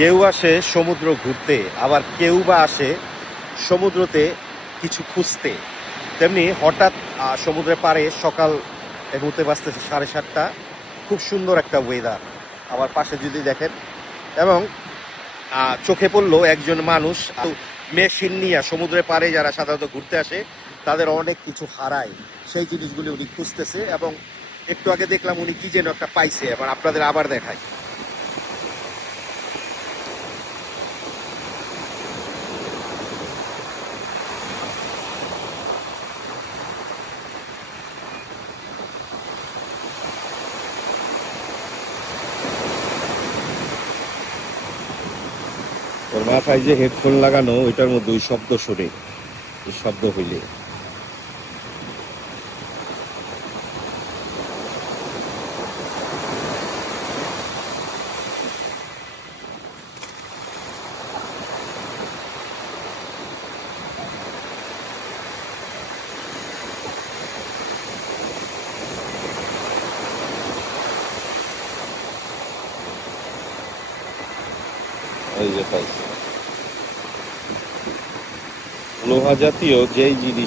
কেউ আসে সমুদ্র ঘুরতে, আবার কেউ বা আসে সমুদ্রতে কিছু খুঁজতে। তেমনি হঠাৎ সমুদ্রের পাড়ে সকাল এই মুহূর্তে বাজতেছে 7:30। খুব সুন্দর একটা ওয়েদার। আবার পাশে যদি দেখেন, এবং চোখে পড়লো একজন মানুষ মেশিন নিয়ে সমুদ্রের পাড়ে যারা সাধারণত ঘুরতে আসে তাদের অনেক কিছু হারায়, সেই জিনিসগুলি উনি খুঁজতেছে। এবং একটু আগে দেখলাম উনি কি যেন একটা পাইছে, এবার আপনাদের আবার দেখায়। ওর মাথায় যে হেডফোন লাগানো ওইটার মধ্যে ওই শব্দ শোনে, এই শব্দ হইলে এই যে পাইছে। লোহা জাতীয় যেই জিনিস